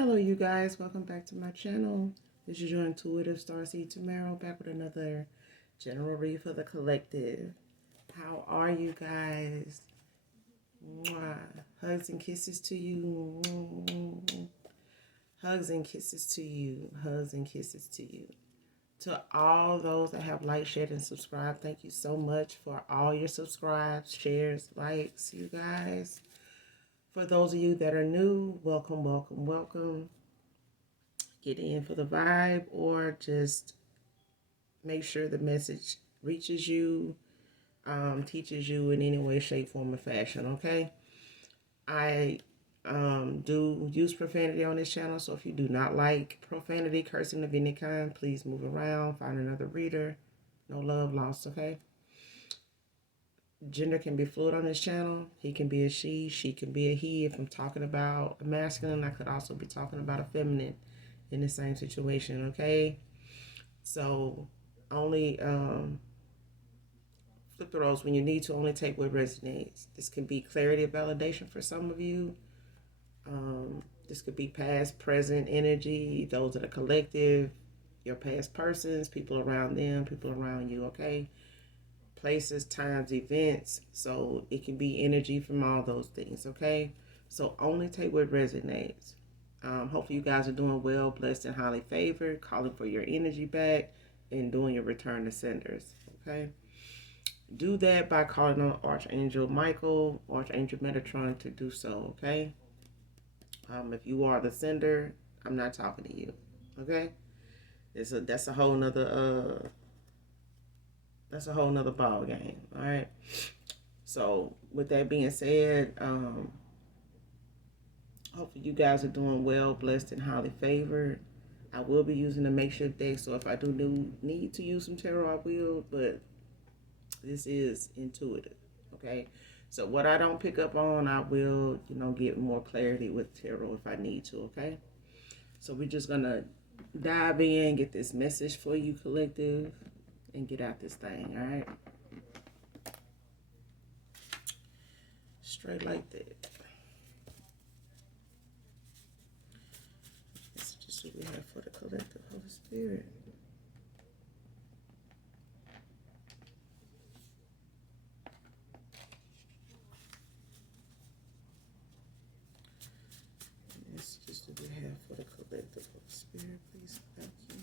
Hello, you guys. Welcome back to my channel. This is your intuitive starseed Tamara, back with another general read for the collective. How are you guys? Mwah. Hugs and kisses to you. Hugs and kisses to you. Hugs and kisses to you. To all those that have liked, shared, and subscribed, thank you so much for all your subscribes, shares, likes, you guys. For those of you that are new, welcome, welcome, welcome. Get in for the vibe, or just make sure the message reaches you, teaches you in any way, shape, form, or fashion, okay? I do use profanity on this channel, so if you do not like profanity, cursing of any kind, please move around, find another reader. No love lost, okay? Gender can be fluid on this channel. He can be a she can be a he. If I'm talking about a masculine, I could also be talking about a feminine in the same situation, okay? So only flip the roles when you need to. Only take what resonates. This can be clarity of validation for some of you. This could be past, present energy, those that are collective, your past persons, people around them, people around you, okay? Places, times, events. So it can be energy from all those things, okay? So only take what resonates. Hopefully you guys are doing well, blessed, and highly favored, calling for your energy back, and doing your return to senders, okay? Do that by calling on Archangel Michael, Archangel Metatron to do so, okay? If you are the sender, I'm not talking to you, okay? That's a whole nother ball game, all right? So with that being said, hopefully you guys are doing well, blessed, and highly favored. I will be using a makeshift deck, so if I do need to use some tarot, I will, but this is intuitive, okay? So what I don't pick up on, I will, get more clarity with tarot if I need to, okay? So we're just going to dive in, get this message for you, collective, and get out this thing, all right? Straight like that. This is just what we have for the collective, Holy Spirit. This is just what we have for the collective, Holy Spirit, please. Thank you.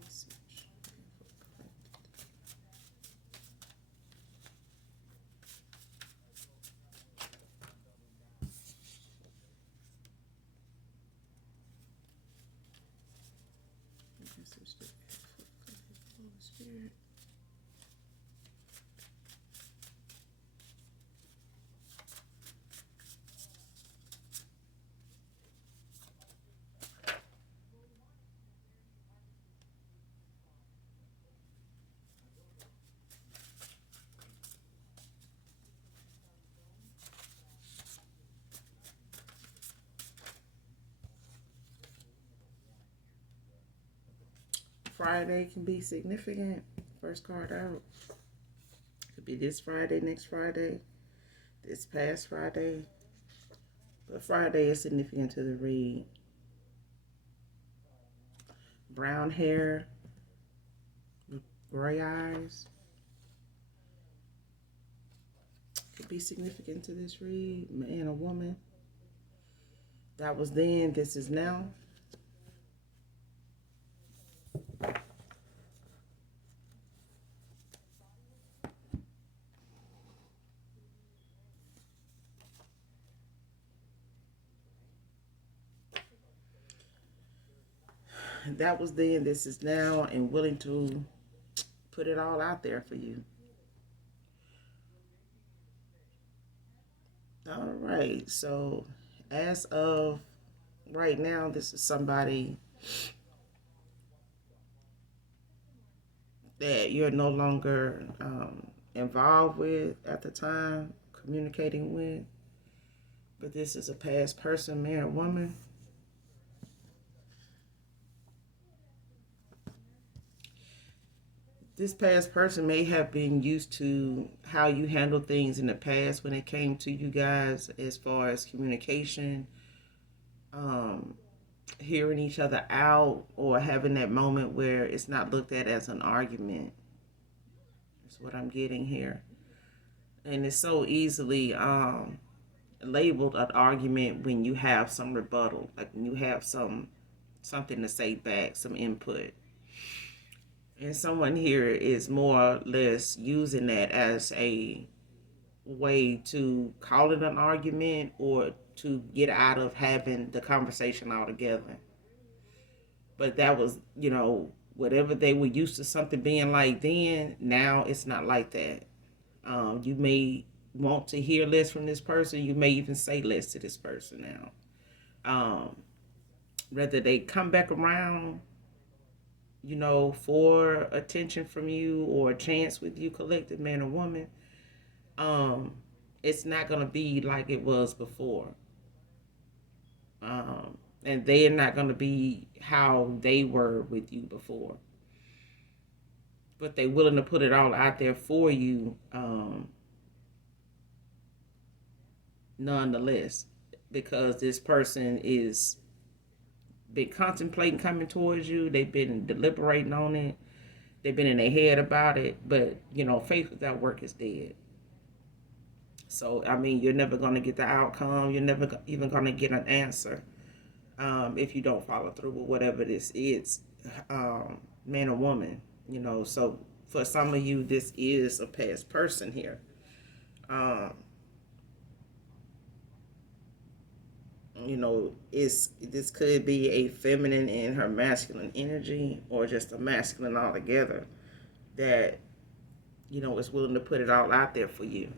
Message for the collective. Message that we have for the collective, Holy Spirit. Friday can be significant. First card out. Could be this Friday, next Friday, this past Friday. But Friday is significant to the read. Brown hair, gray eyes. Could be significant to this read. Man or woman. That was then, this is now. That was then, this is now, and willing to put it all out there for you. All right, so as of right now, this is somebody that you're no longer involved with at the time, communicating with. But this is a past person, man or woman. this past person may have been used to how you handle things in the past when it came to you guys as far as communication, um, hearing each other out, or having that moment where it's not looked at as an argument. That's what I'm getting here. And it's so easily labeled an argument when you have some rebuttal, like when you have something to say back, some input. And someone here is more or less using that as a way to call it an argument or to get out of having the conversation altogether. But that was, whatever they were used to something being like then, now it's not like that. You may want to hear less from this person. You may even say less to this person now. Whether they come back around, for attention from you or a chance with you, collective man or woman, it's not going to be like it was before. And they're not going to be how they were with you before. But they're willing to put it all out there for you, nonetheless, because this person is been contemplating coming towards you. They've been deliberating on it. They've been in their head about it. But, faith without work is dead. So, I mean, you're never going to get the outcome. You're never even going to get an answer if you don't follow through with whatever this is, man or woman. So for some of you, this is a past person here. This could be a feminine in her masculine energy, or just a masculine altogether that is willing to put it all out there for you.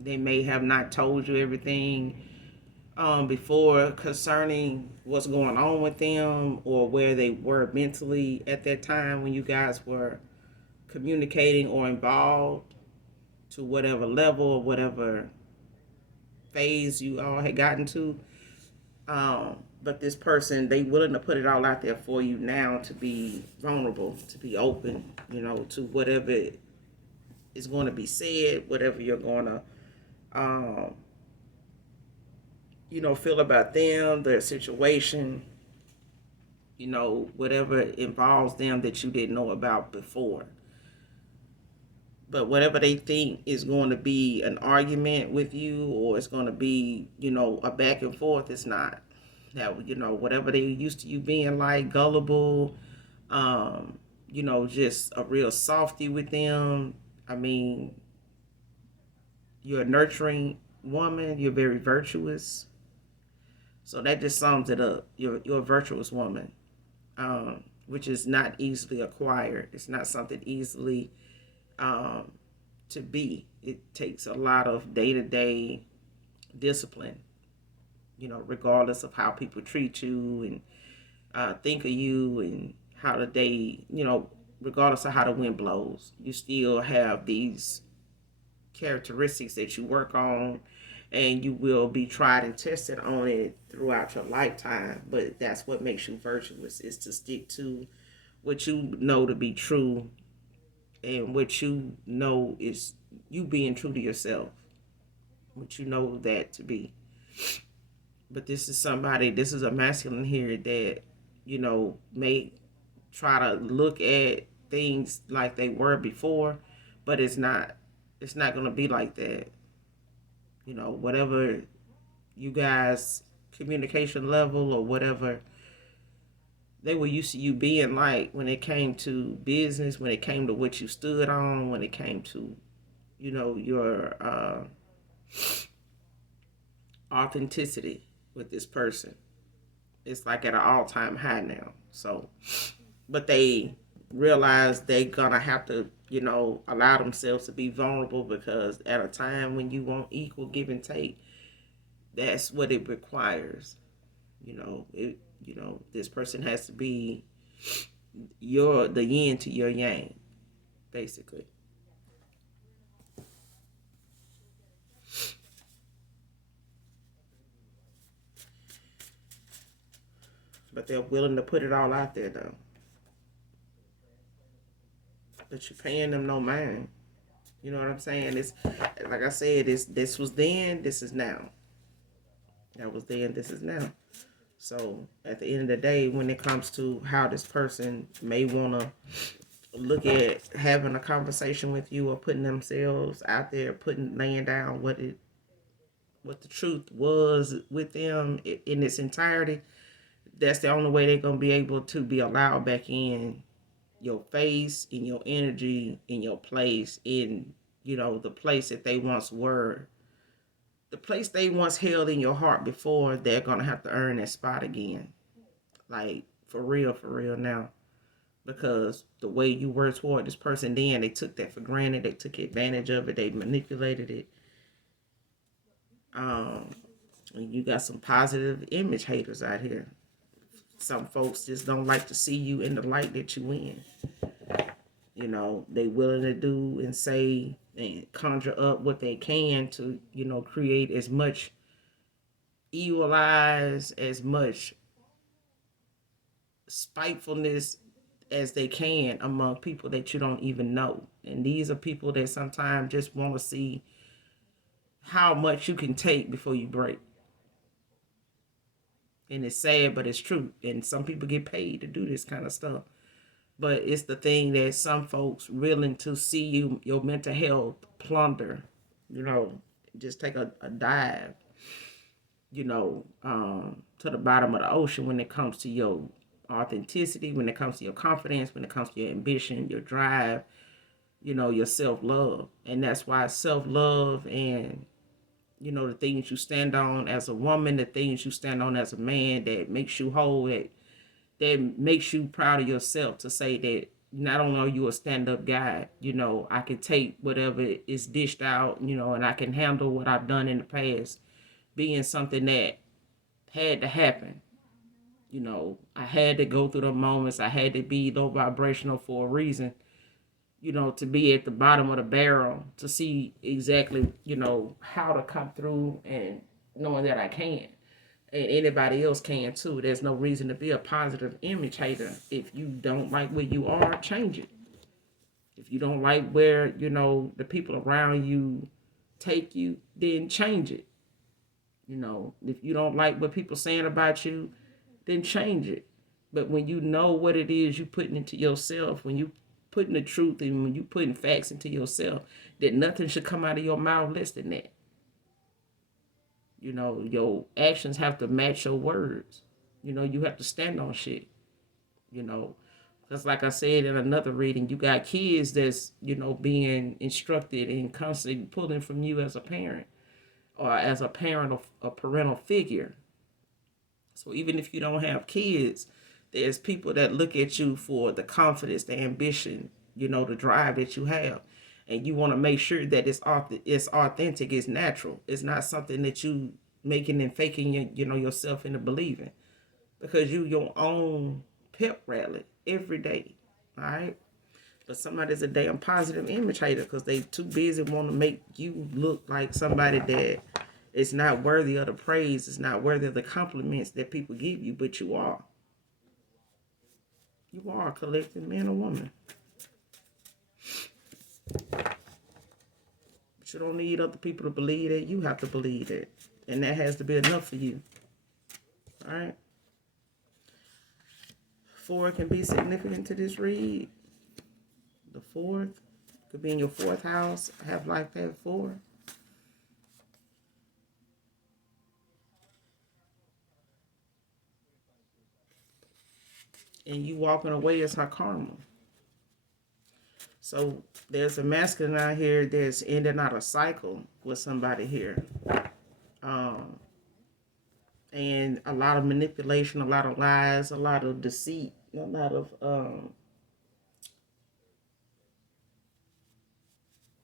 They may have not told you everything before concerning what's going on with them or where they were mentally at that time when you guys were communicating or involved, to whatever level or whatever phase you all had gotten to. But this person, they willing to put it all out there for you now, to be vulnerable, to be open, to whatever is going to be said, whatever you're going to, feel about them, their situation, whatever involves them that you didn't know about before. But whatever they think is going to be an argument with you, or it's going to be, a back and forth, it's not. Now, whatever they used to you being like, gullible, just a real softy with them. I mean, you're a nurturing woman. You're very virtuous. So that just sums it up. You're a virtuous woman, which is not easily acquired. It's not something easily to be. It takes a lot of day-to-day discipline, regardless of how people treat you and think of you, and how the day, regardless of how the wind blows, you still have these characteristics that you work on, and you will be tried and tested on it throughout your lifetime. But that's what makes you virtuous, is to stick to what you know to be true, and what you know is you being true to yourself, what you know that to be. But this is a masculine here that, may try to look at things like they were before, but it's not going to be like that. Whatever you guys communication level or whatever they were used to you being like when it came to business, when it came to what you stood on, when it came to, your authenticity with this person. It's like at an all-time high now. So, but they realize they gonna have to, allow themselves to be vulnerable, because at a time when you want equal give and take, that's what it requires. This person has to be the yin to your yang, basically. But they're willing to put it all out there, though. but you're paying them no mind. You know what I'm saying? It's like I said, this was then, this is now. That was then, this is now. So at the end of the day, when it comes to how this person may want to look at having a conversation with you or putting themselves out there, laying down what the truth was with them in its entirety, that's the only way they're gonna be able to be allowed back in your face, in your energy, in your place, in the place that they once were, the place they once held in your heart before. They're gonna have to earn that spot again, like for real now, because the way you were toward this person then, they took that for granted, they took advantage of it, they manipulated it. You got some positive image haters out here. Some folks just don't like to see you in the light that you in. They willing to do and say and conjure up what they can to, create as much evil eyes, as much spitefulness as they can among people that you don't even know. And these are people that sometimes just want to see how much you can take before you break. And it's sad, but it's true. And some people get paid to do this kind of stuff. But it's the thing that some folks willing to see your mental health plunder, just take a dive, to the bottom of the ocean when it comes to your authenticity, when it comes to your confidence, when it comes to your ambition, your drive, your self-love. And that's why self-love and, the things you stand on as a woman, the things you stand on as a man that makes you whole, that makes you proud of yourself, to say that not only are you a stand-up guy, I can take whatever is dished out, and I can handle what I've done in the past, being something that had to happen. I had to go through the moments. I had to be low vibrational for a reason, to be at the bottom of the barrel, to see exactly, how to come through, and knowing that I can. And anybody else can too. There's no reason to be a positive image hater. If you don't like where you are, change it. If you don't like where, the people around you take you, then change it. If you don't like what people saying about you, then change it. But when you know what it is you putting into yourself, when you putting the truth and when you putting facts into yourself, that nothing should come out of your mouth less than that. Your actions have to match your words. You have to stand on shit. Because like I said in another reading, you got kids that's, being instructed and constantly pulling from you as a parent or as a parent of a parental figure. So even if you don't have kids, there's people that look at you for the confidence, the ambition, the drive that you have. And you want to make sure that it's authentic, it's natural. It's not something that you making and faking, yourself into believing. Because you your own pep rally every day, all right? But somebody's a damn positive image hater because they too busy want to make you look like somebody that is not worthy of the praise, is not worthy of the compliments that people give you, but you are. You are a collective man or woman. But you don't need other people to believe that. You have to believe that. And that has to be enough for you. All right? 4 can be significant to this read. The 4th could be in your 4th house. Have life path 4. And you walking away is her karma. So there's a masculine out here that's ending out a cycle with somebody here. And a lot of manipulation, a lot of lies, a lot of deceit, a lot of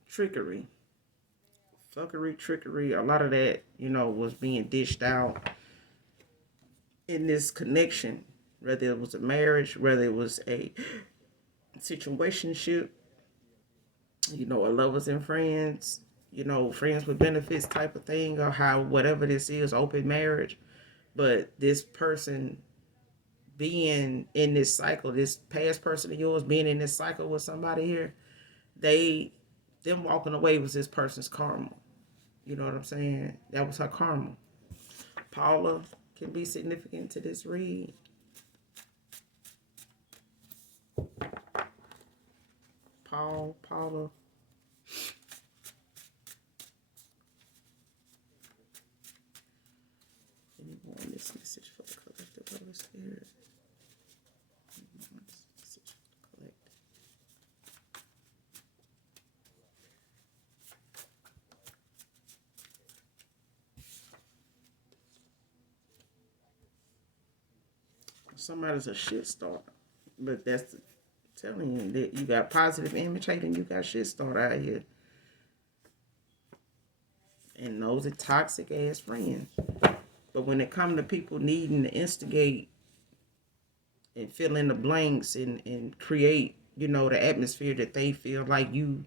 trickery. Fuckery, trickery, a lot of that, was being dished out in this connection. Whether it was a marriage, whether it was a situationship, a lovers and friends, friends with benefits type of thing, or how whatever this is, open marriage. But this person being in this cycle, this past person of yours being in this cycle with somebody here, them walking away was this person's karma. You know what I'm saying? That was her karma. Paula can be significant to this read. Paula. Anyone on this message for the collective Holy Spirit? Message for the collective. Somebody's a shit starter, but that's telling you that you got positive image hate and you got shit starter out here. And those are toxic ass friends. But when it comes to people needing to instigate and fill in the blanks and create, the atmosphere that they feel like you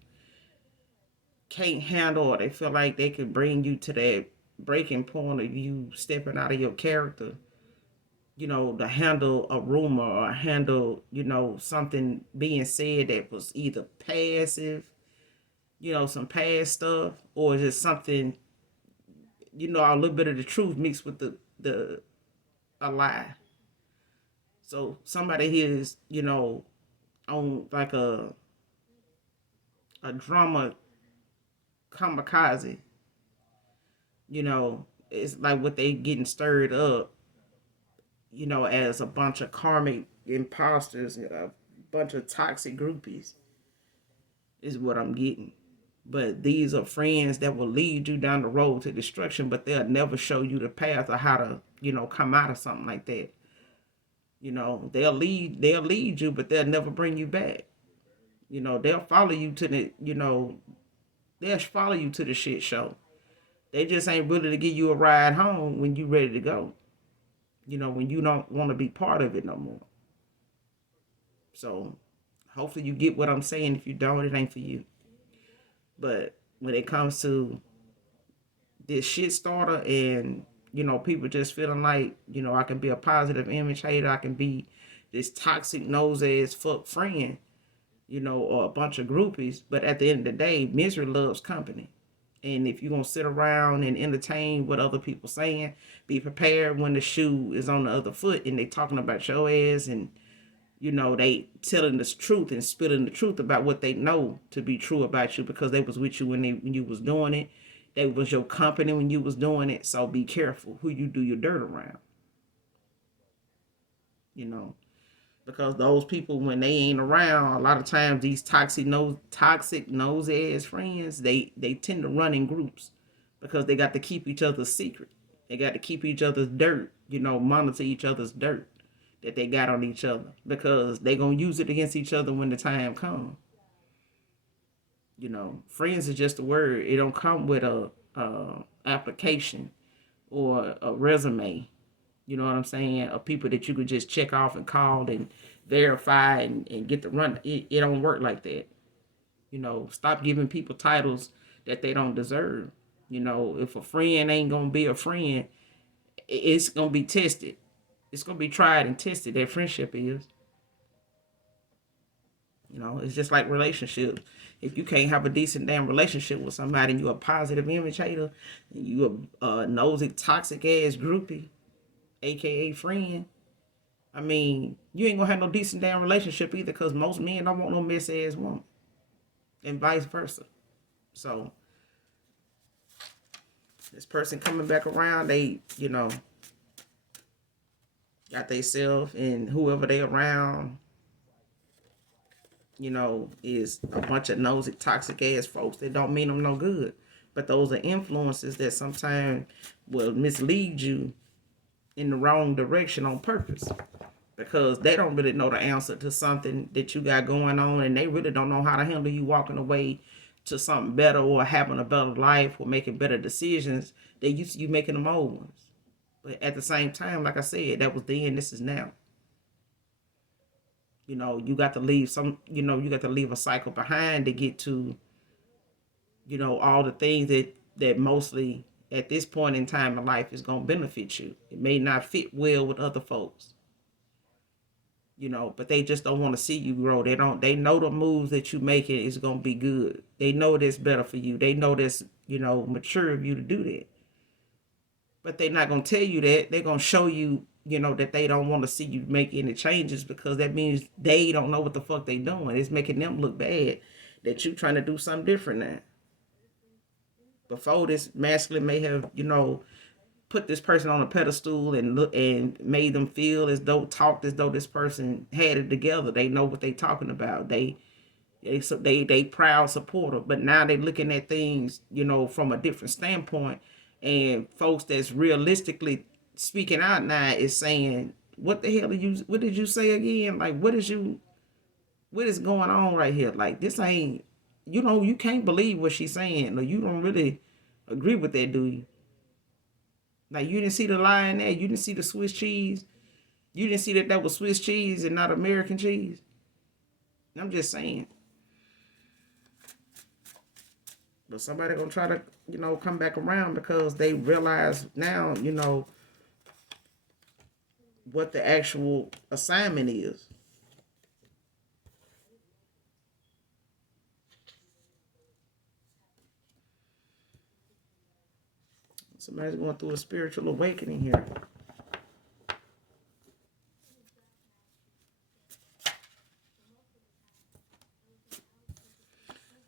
can't handle, or they feel like they could bring you to that breaking point of you stepping out of your character, to handle a rumor or handle, something being said that was either passive, some past stuff, or just something, a little bit of the truth mixed with a lie. So somebody here is, on like a drama kamikaze. It's like what they getting stirred up, as a bunch of karmic imposters, a bunch of toxic groupies is what I'm getting. But these are friends that will lead you down the road to destruction, but they'll never show you the path of how to, come out of something like that. They'll lead you, but they'll never bring you back. They'll follow you to they'll follow you to the shit show. They just ain't willing to give you a ride home when you ready to go. When you don't want to be part of it no more. So hopefully you get what I'm saying. If you don't, it ain't for you. But when it comes to this shit starter and, people just feeling like, I can be a positive image hater, I can be this toxic nose ass fuck friend, or a bunch of groupies. But at the end of the day, misery loves company. And if you're going to sit around and entertain what other people saying, be prepared when the shoe is on the other foot and they talking about your ass and, they telling the truth and spilling the truth about what they know to be true about you because they was with you when you was doing it. They was your company when you was doing it. So be careful who you do your dirt around. Because those people, when they ain't around, a lot of times these toxic nose ass friends, they tend to run in groups because they got to keep each other's secret. They got to keep each other's dirt, monitor each other's dirt that they got on each other because they gonna use it against each other when the time comes. Friends is just a word. It don't come with a application or a resume. You know what I'm saying? Of people that you could just check off and call and verify and get the run. It don't work like that. Stop giving people titles that they don't deserve. If a friend ain't going to be a friend, it's going to be tested. It's going to be tried and tested. That friendship is. It's just like relationships. If you can't have a decent damn relationship with somebody and you're a positive image hater, and you're a nosy, toxic ass groupie, aka friend, I mean, you ain't gonna have no decent damn relationship either because most men don't want no mess ass woman. And vice versa. So this person coming back around, they, got they self and whoever they around, is a bunch of nosy, toxic ass folks that don't mean them no good. But those are influences that sometimes will mislead you in the wrong direction on purpose. Because they don't really know the answer to something that you got going on, and they really don't know how to handle you walking away to something better or having a better life or making better decisions. They used to you making them old ones. But at the same time, like I said, that was then, this is now. You got to leave you got to leave a cycle behind to get to, all the things that mostly at this point in time in life is going to benefit you. It may not fit well with other folks. but they just don't want to see you grow. They know the moves that you making is going to be good. They know that's better for you. They know that's, mature of you to do that. But they're not going to tell you that. They're going to show you, that they don't want to see you make any changes, because that means they don't know what the fuck they doing. It's making them look bad that you trying to do something different now. Before, this masculine may have, put this person on a pedestal and look and made them feel as though, talked as though this person had it together. They know what they talking about. They proud supporter. But now they looking at things, from a different standpoint. And folks that's realistically speaking out now is saying, what the hell what did you say again? Like, what is going on right here? Like, this ain't, you can't believe what she's saying, or you don't really agree with that, do you? Like, you didn't see the lie in there. You didn't see the Swiss cheese. You didn't see that was Swiss cheese and not American cheese. I'm just saying. But somebody gonna try to, come back around, because they realize now, what the actual assignment is. Somebody's going through a spiritual awakening here.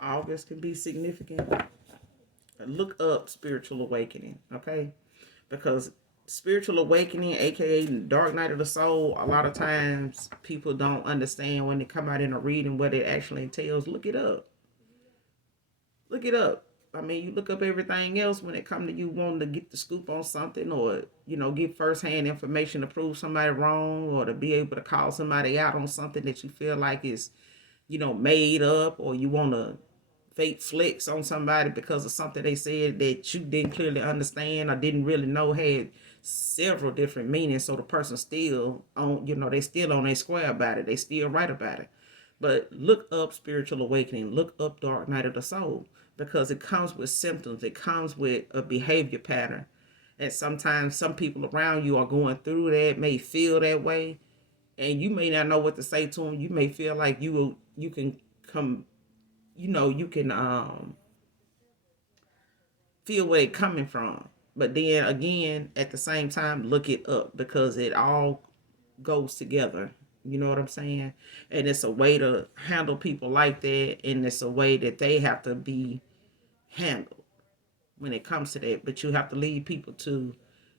August can be significant. Look up spiritual awakening, okay? Because spiritual awakening, aka dark night of the soul, a lot of times people don't understand when they come out in a reading what it actually entails. Look it up. Look it up. I mean, you look up everything else when it comes to you wanting to get the scoop on something, or, get firsthand information to prove somebody wrong, or to be able to call somebody out on something that you feel like is, made up, or you want to fake flex on somebody because of something they said that you didn't clearly understand or didn't really know had several different meanings. So the person still on, they still on their square about it. They still right about it. But look up spiritual awakening. Look up dark night of the soul, because it comes with symptoms. It comes with a behavior pattern. And sometimes some people around you are going through that, may feel that way, and you may not know what to say to them. You may feel like you can come, you can feel where it's coming from. But then again, at the same time, look it up, because it all goes together. You know what I'm saying? And it's a way to handle people like that, and it's a way that they have to be handled when it comes to that. But you have to lead people to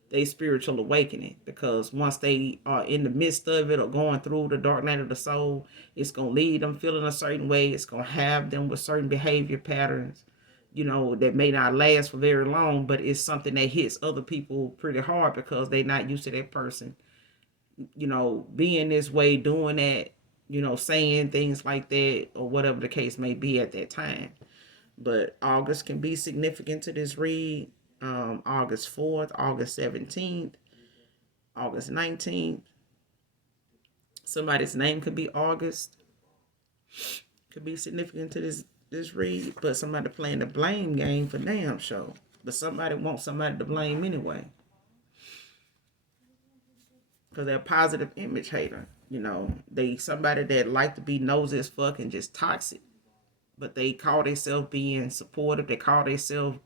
their spiritual awakening, because once they are in the midst of it or going through the dark night of the soul, it's going to lead them feeling a certain way. It's going to have them with certain behavior patterns, that may not last for very long, but it's something that hits other people pretty hard, because they're not used to that person, being this way, doing that, saying things like that, or whatever the case may be at that time. But August can be significant to this read. August 4th, August 17th, August 19th. Somebody's name could be August. Could be significant to this read. But somebody playing the blame game for damn sure. But somebody wants somebody to blame anyway. Because they're a positive image hater. They somebody that like to be nosy as fuck and just toxic. But they call themselves being supportive. They call themselves,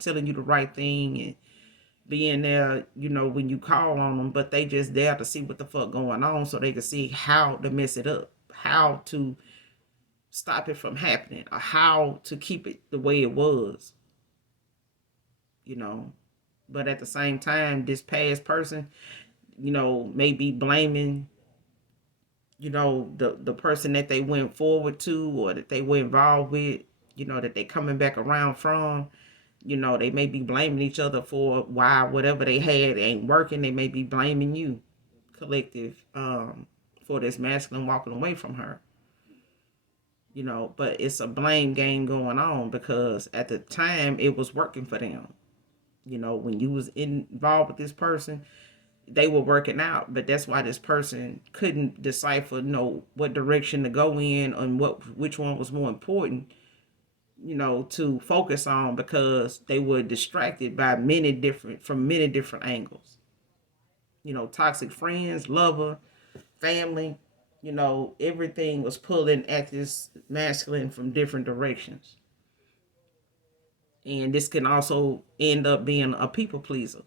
telling you the right thing and being there, when you call on them. But they just there to see what the fuck going on, so they can see how to mess it up, how to stop it from happening, or how to keep it the way it was. But at the same time, this past person, may be blaming, the person that they went forward to, or that they were involved with, that they coming back around from. They may be blaming each other for why whatever they had ain't working. They may be blaming you, collective, for this masculine walking away from her. But it's a blame game going on, because at the time it was working for them. When you was involved with this person, they were working out. But that's why this person couldn't decipher, what direction to go in and which one was more important, to focus on, because they were distracted by many different angles. Toxic friends, lover, family, Everything was pulling at this masculine from different directions. And this can also end up being a people pleaser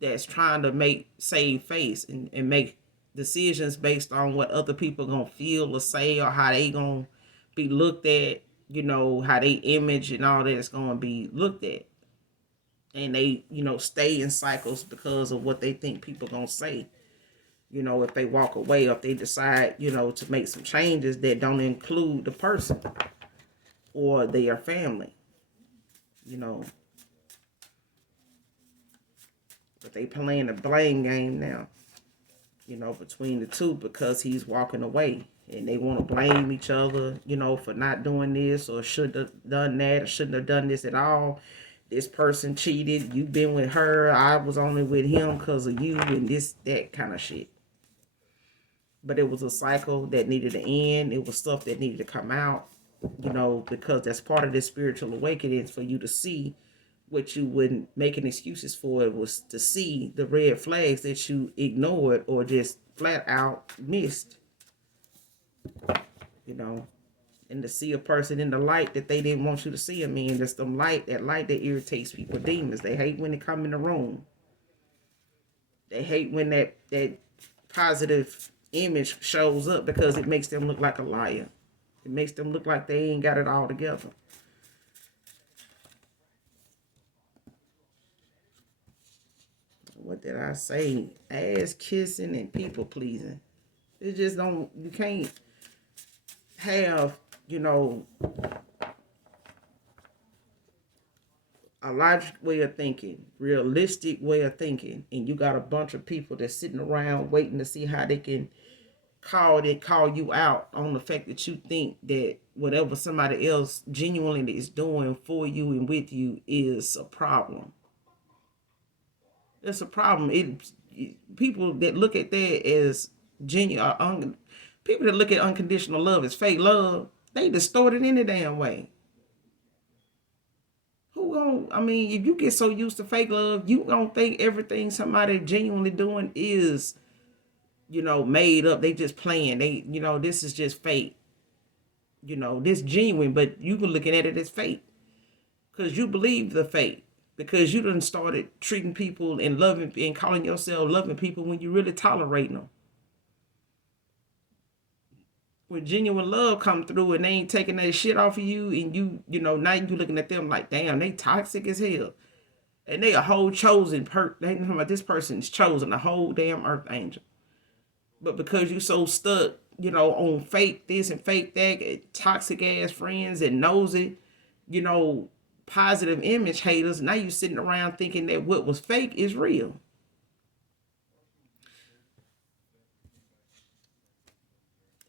that's trying to save face and make decisions based on what other people gonna feel or say, or how they gonna be looked at, how they image and all that is gonna be looked at. And they, stay in cycles because of what they think people gonna say. If they walk away, or if they decide, to make some changes that don't include the person or their family, you know. But they playing the blame game now, between the two, because he's walking away. And they want to blame each other, for not doing this, or should have done that, or shouldn't have done this at all. This person cheated. You've been with her. I was only with him because of you, and that kind of shit. But it was a cycle that needed to end. It was stuff that needed to come out, because that's part of this spiritual awakening, for you to see what you wouldn't making excuses for. It was to see the red flags that you ignored or just flat out missed, and to see a person in the light that they didn't want you to see them in. That's that light that irritates people. Demons, they hate when they come in the room. They hate when that positive image shows up, because it makes them look like a liar. It makes them look like they ain't got it all together. What did I say? Ass kissing and people pleasing. It just don't, you can't have, a logic way of thinking, realistic way of thinking, and you got a bunch of people that's sitting around waiting to see how they can call you out on the fact that you think that whatever somebody else genuinely is doing for you and with you is a problem. It's a problem. People that look at that as genuine, people that look at unconditional love as fake love, they distort it any damn way. If you get so used to fake love, you don't think everything somebody genuinely doing is, made up. They just playing. This is just fake. This genuine, but you can looking at it as fake, because you believe the fake, because you done started treating people and loving and calling yourself loving people when you really tolerating them. When genuine love come through and they ain't taking that shit off of you, and now you looking at them like, damn, they toxic as hell, and they a whole chosen they know about this person's chosen, a whole damn earth angel. But because you so stuck, on fake this and fake that, toxic ass friends and nosy, positive image haters, now you sitting around thinking that what was fake is real.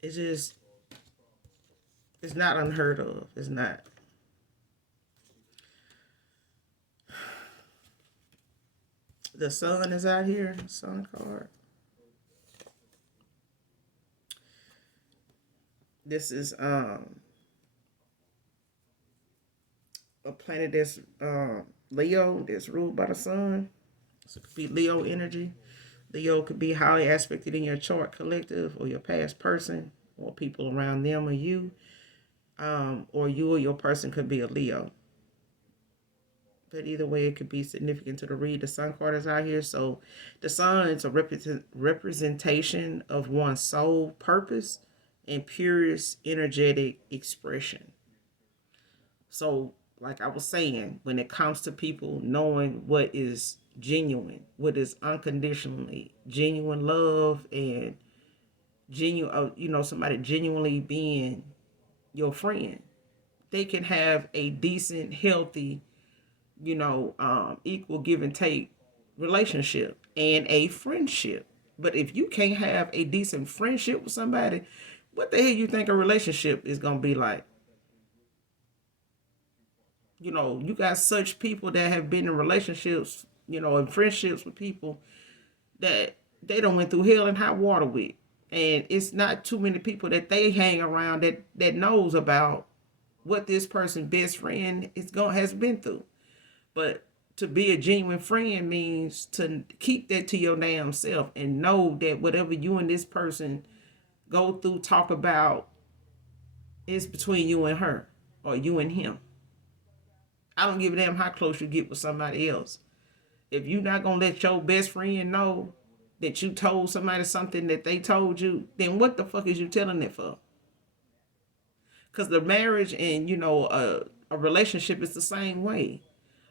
It's not unheard of. It's not. The sun is out here. Sun card. This is a planet that's Leo, that's ruled by the sun. So it could be Leo energy. Leo could be highly aspected in your chart collective, or your past person, or people around them, or you. Or you or your person could be a Leo. But either way, it could be significant to the read. The sun card is out here. So the sun is a representation of one's soul purpose and purest energetic expression. So, like I was saying, when it comes to people knowing what is genuine, what is unconditionally genuine love, and genuine, somebody genuinely being your friend, they can have a decent, healthy, equal give and take relationship and a friendship. But if you can't have a decent friendship with somebody, what the hell you think a relationship is gonna be like? You got such people that have been in relationships, and friendships with people that they don't went through hell and high water with. And it's not too many people that they hang around that knows about what this person's best friend has been through. But to be a genuine friend means to keep that to your damn self and know that whatever you and this person go through, talk about, it's between you and her or you and him. I don't give a damn how close you get with somebody else. If you're not going to let your best friend know that you told somebody something that they told you, then what the fuck is you telling it for? Because the marriage and, a relationship is the same way.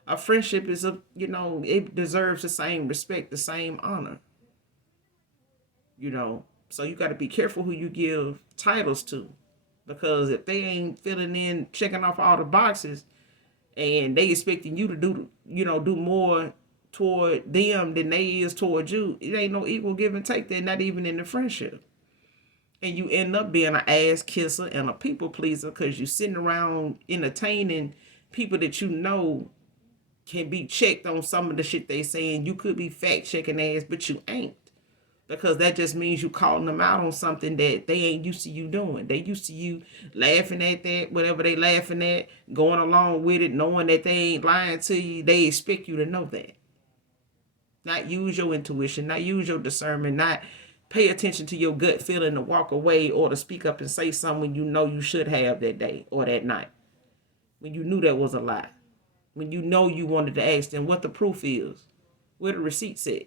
A friendship is, it deserves the same respect, the same honor. So you got to be careful who you give titles to, because if they ain't filling in, checking off all the boxes, and they expecting you to do more toward them than they is toward you, it ain't no equal give and take there, not even in the friendship. And you end up being an ass kisser and a people pleaser, because you sitting around entertaining people that can be checked on some of the shit they saying. You could be fact checking ass, but you ain't, because that just means you calling them out on something that they ain't used to you doing. They used to you laughing at that, whatever they laughing at, going along with it, knowing that they ain't lying to you. They expect you to know that. Not use your intuition, not use your discernment, not pay attention to your gut feeling to walk away or to speak up and say something you know you should have that day or that night, when you knew that was a lie, when you know you wanted to ask them what the proof is, where the receipts at,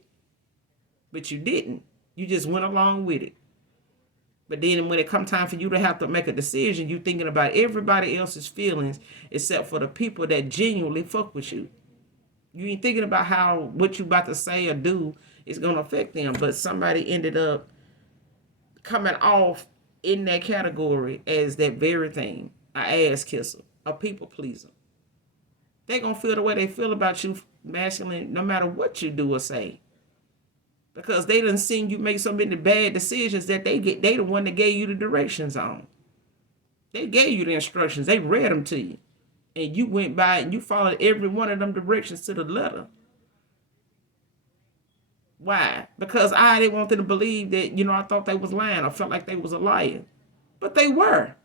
but you didn't. You just went along with it. But then when it come time for you to have to make a decision, you thinking about everybody else's feelings except for the people that genuinely fuck with you. You ain't thinking about how what you about to say or do is going to affect them. But somebody ended up coming off in that category as that very thing, a ass kisser, a people pleaser. They going to feel the way they feel about you masculine no matter what you do or say. Because they done seen you make so many bad decisions that they the one that gave you the directions on. They gave you the instructions. They read them to you. And you went by and you followed every one of them directions to the letter. Why? Because I didn't want them to believe that, I thought they was lying. I felt like they was a liar. But they were.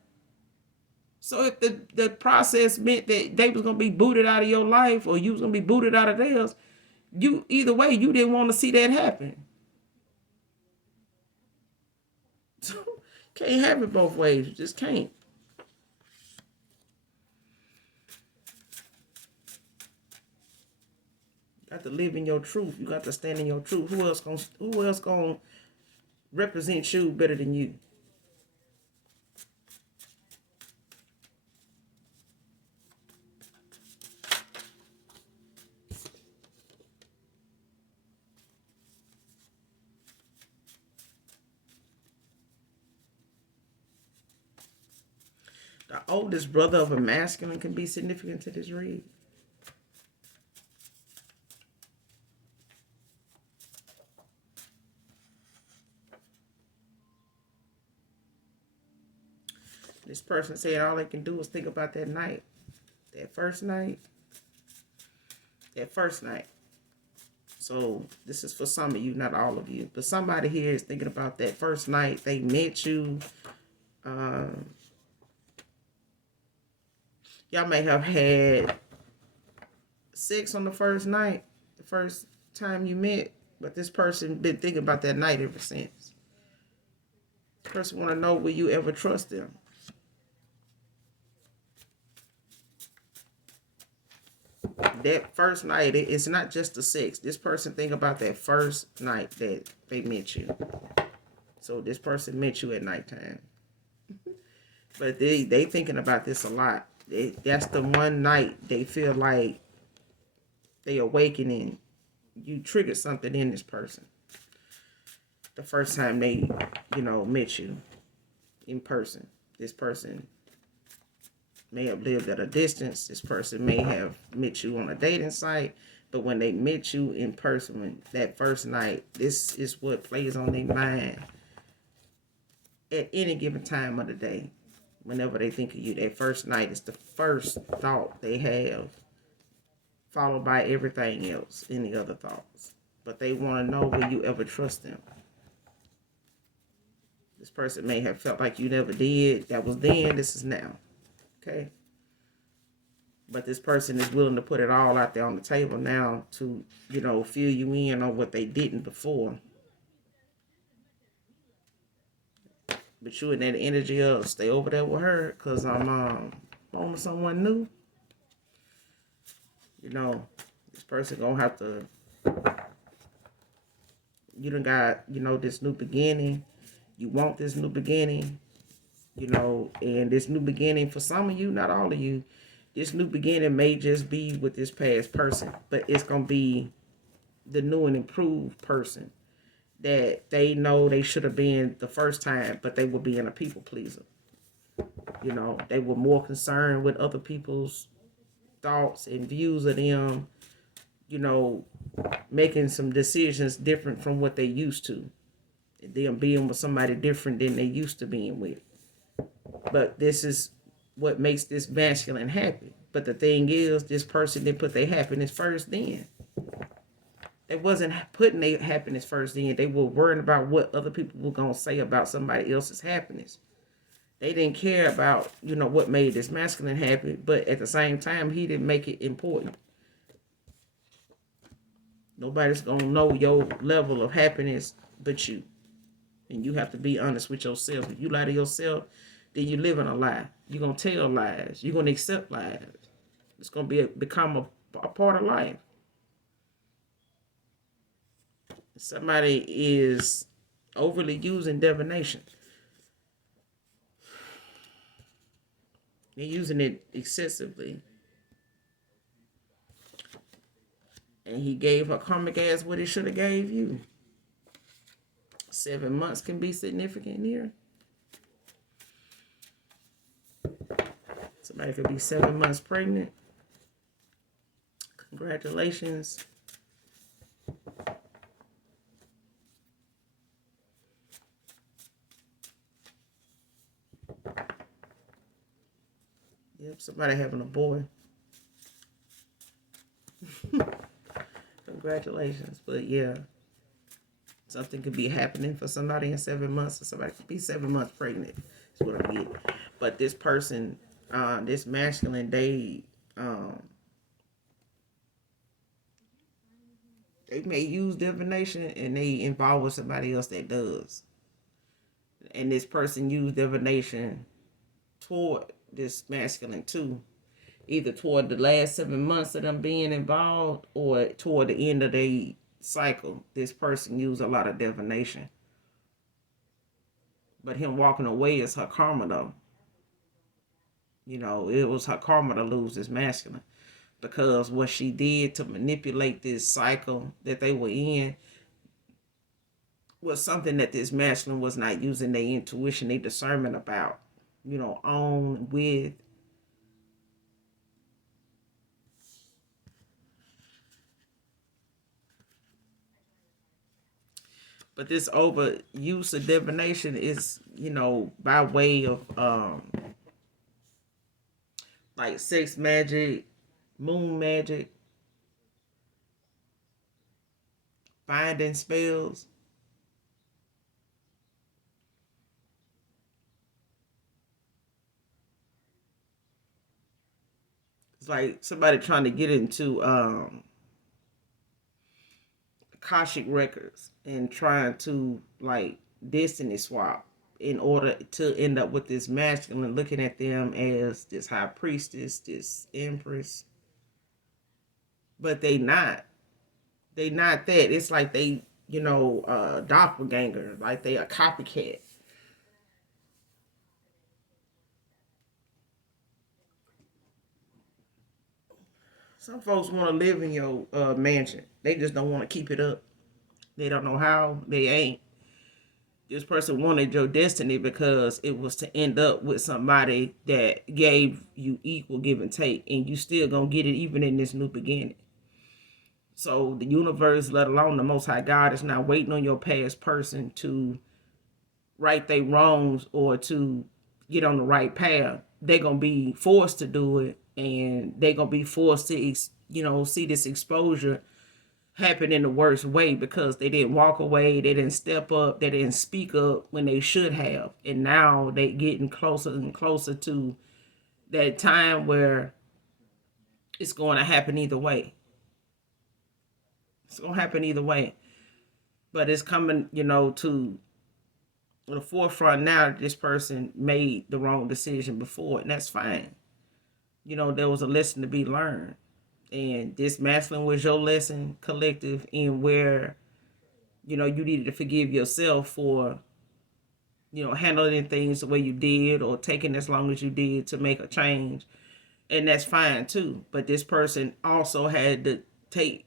So if the process meant that they was going to be booted out of your life or you was going to be booted out of theirs, either way, you didn't want to see that happen. So can't have it both ways. You just can't. You got to live in your truth. You got to stand in your truth. Who else gonna represent you better than you? The oldest brother of a masculine can be significant to this read. This person said all they can do is think about that night. That first night. So this is for some of you, not all of you. But somebody here is thinking about that first night they met you. Y'all may have had sex on the first night, the first time you met. But this person been thinking about that night ever since. This person want to know, will you ever trust them? That first night, it's not just the sex. This person think about that first night that they met you. So this person met you at nighttime. But they thinking about this a lot. That's the one night they feel like they awakening. You triggered something in this person. The first time they, met you in person. This person may have lived at a distance. This person may have met you on a dating site. But when they met you in person, that first night, this is what plays on their mind at any given time of the day. Whenever they think of you, that first night is the first thought they have, followed by everything else, any other thoughts. But they want to know, will you ever trust them? This person may have felt like you never did. That was then, this is now. Okay? But this person is willing to put it all out there on the table now to, fill you in on what they didn't before. But you in that energy of stay over there with her because I'm on to someone new. You know, this person gonna have to. You done got this new beginning. You want this new beginning. And this new beginning for some of you, not all of you, this new beginning may just be with this past person, but it's gonna be the new and improved person that they know they should have been the first time, but they were being a people pleaser. They were more concerned with other people's thoughts and views of them, you know, making some decisions different from what they used to. Them being with somebody different than they used to being with. But this is what makes this masculine happy. But the thing is, this person didn't put their happiness first then. They wasn't putting their happiness first then. They were worrying about what other people were going to say about somebody else's happiness. They didn't care about, what made this masculine happy. But at the same time, he didn't make it important. Nobody's going to know your level of happiness but you. And you have to be honest with yourself. If you lie to yourself, then you live in a lie. You're going to tell lies. You're going to accept lies. It's going to become a part of life. Somebody is overly using divination. They're using it excessively. And he gave her karmic ass what he should have gave you. 7 months can be significant here. Somebody could be 7 months pregnant. Congratulations. Yep, somebody having a boy. Congratulations. But yeah, something could be happening for somebody in 7 months, or somebody could be 7 months pregnant. That's what I get. But this person, this masculine, they may use divination and they involve with somebody else that does. And this person used divination toward this masculine too. Either toward the last 7 months of them being involved or toward the end of their cycle. This person used a lot of divination. But him walking away is her karma though. It was her karma to lose this masculine. Because what she did to manipulate this cycle that they were in was something that this masculine was not using their intuition, their discernment about, on, with. But this overuse of divination is, by way of like sex magic, moon magic, finding spells. It's like somebody trying to get into Akashic records and trying to like destiny swap in order to end up with this masculine looking at them as this high priestess, this empress. But they not. They not that. It's like they, doppelganger, like they a copycat. Some folks want to live in your mansion. They just don't want to keep it up. They don't know how. They ain't. This person wanted your destiny because it was to end up with somebody that gave you equal give and take, and you still gonna get it even in this new beginning. So the universe, let alone the Most High God, is not waiting on your past person to right their wrongs or to get on the right path. They're gonna be forced to do it, and they're gonna be forced to see this exposure happen in the worst way because they didn't walk away, they didn't step up, they didn't speak up when they should have. And now they getting closer and closer to that time where it's going to happen either way. It's going to happen either way. But it's coming, to on the forefront now that this person made the wrong decision before, and that's fine. You know, there was a lesson to be learned. And this masculine was your lesson, collective, in where, you know, you needed to forgive yourself for, you know, handling things the way you did or taking as long as you did to make a change. And that's fine too. But this person also had to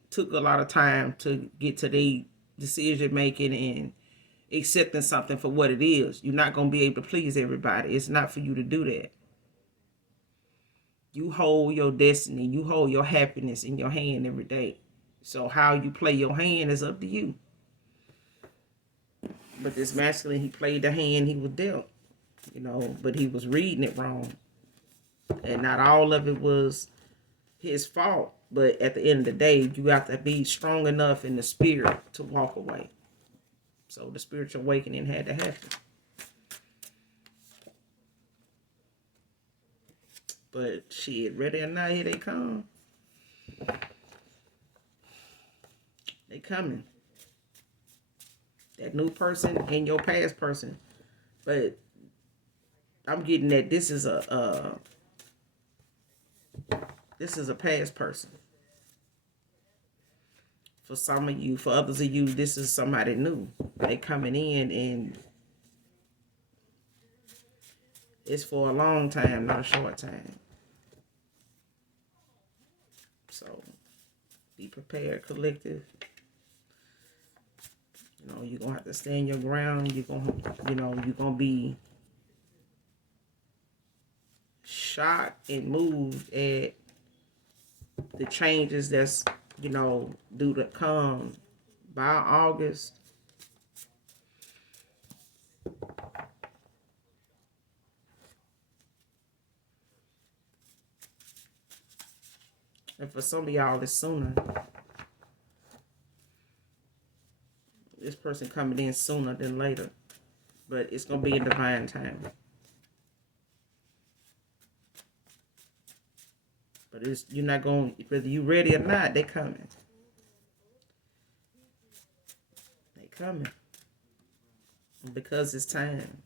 took a lot of time to get to the decision making and accepting something for what it is. You're not going to be able to please everybody. It's not for you to do that. You hold your destiny, you hold your happiness in your hand every day. So how you play your hand is up to you. But this masculine, he played the hand he was dealt, you know, but he was reading it wrong. And not all of it was his fault. But at the end of the day, you have to be strong enough in the spirit to walk away. So the spiritual awakening had to happen. But shit, ready or not, here they come. They coming. That new person and your past person. But I'm getting that this is a past person. For some of you, for others of you, this is somebody new. They coming in and it's for a long time, not a short time. So be prepared, collective. You know, you're gonna have to stand your ground. You're gonna be shocked and moved at the changes that's, you know, due to come by August. And for some of y'all, it's sooner. This person coming in sooner than later. But it's going to be in divine time. But you're not going, whether you ready or not, they coming. They coming. Because it's time.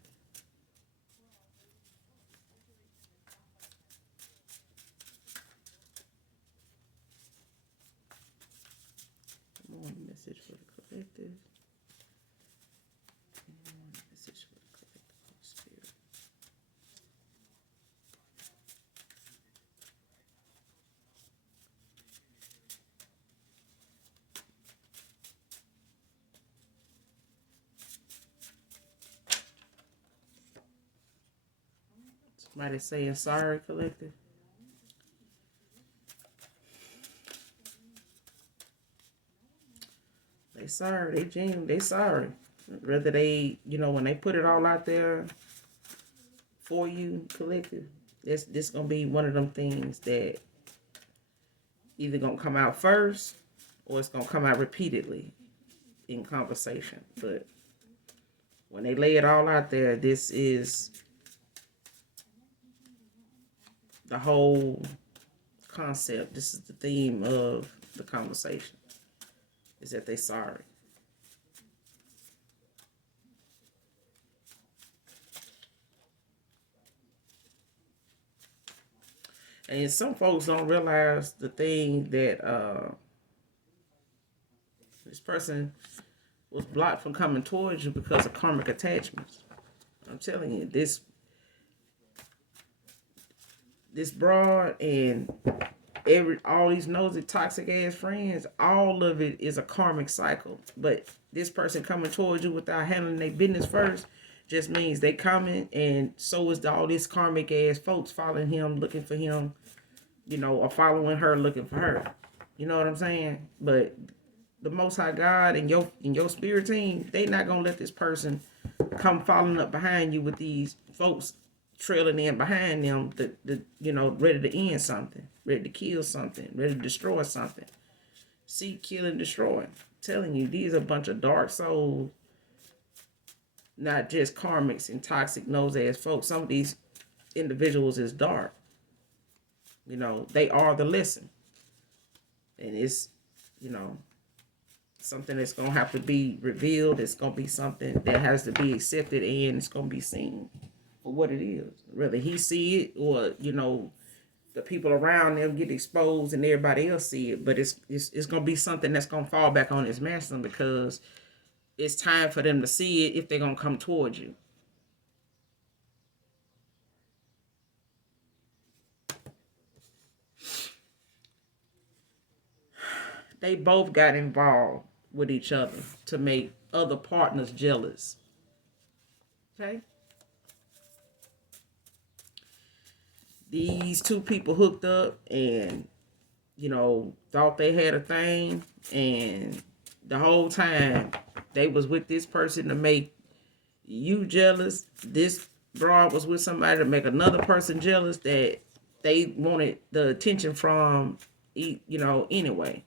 Come on, message for the collective. Message for the collective spirit. Somebody saying sorry, collective. They sorry. They genuine. They sorry. Whether they, you know, when they put it all out there for you, collective, this gonna be one of them things that either gonna come out first or it's gonna come out repeatedly in conversation. But when they lay it all out there, this is the whole concept. This is the theme of the conversation. Is that they sorry. And some folks don't realize the thing that this person was blocked from coming towards you because of karmic attachments. I'm telling you, this broad and all these nosy toxic ass friends, all of it is a karmic cycle. But this person coming towards you without handling their business first just means they coming, and so is all this karmic ass folks following him, looking for him, you know, or following her, looking for her. You know what I'm saying? But the Most High God and your spirit team, they not gonna let this person come following up behind you with these folks trailing in behind them, the you know, ready to end something, ready to kill something, ready to destroy something. Seek, kill, and destroy. I'm telling you, these are a bunch of dark souls, not just karmics and toxic nose-ass folks. Some of these individuals is dark. You know, they are the lesson. And it's, you know, something that's gonna have to be revealed. It's gonna be something that has to be accepted, and it's gonna be seen for what it is. Whether he see it or the people around them get exposed and everybody else see it, but it's gonna be something that's gonna fall back on his masculine because it's time for them to see it if they're gonna come towards you. They both got involved with each other to make other partners jealous. Okay? These two people hooked up and, thought they had a thing, and the whole time they was with this person to make you jealous. This broad was with somebody to make another person jealous that they wanted the attention from, anyway.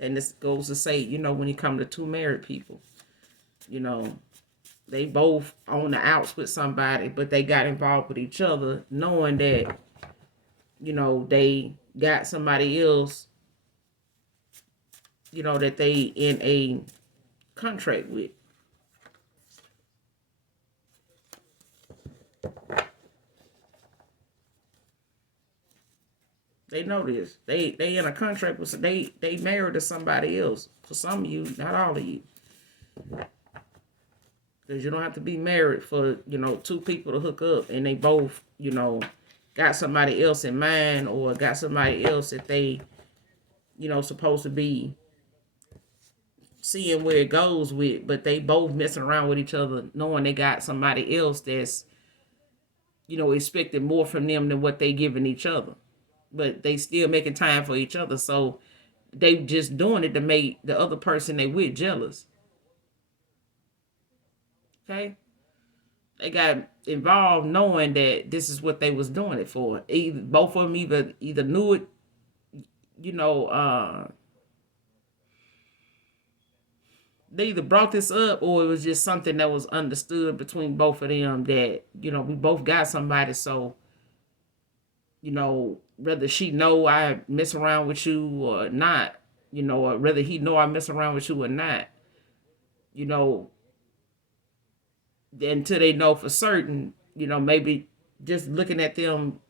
And this goes to say, when you come to two married people, you know, they both on the outs with somebody, but they got involved with each other, knowing that, they got somebody else, that they in a contract with. They know this. They in a contract with, they married to somebody else. For some of you, not all of you. Because you don't have to be married for, two people to hook up and they both, got somebody else in mind or got somebody else that they, supposed to be seeing where it goes with, but they both messing around with each other, knowing they got somebody else that's, expecting more from them than what they giving each other. But they still making time for each other. So they just doing it to make the other person they with jealous. Okay? They got involved knowing that this is what they was doing it for. Either both of them either knew it, you know, they either brought this up or it was just something that was understood between both of them that, we both got somebody, so, whether she know I mess around with you or not, or whether he know I mess around with you or not, you know, until they know for certain, maybe just looking at them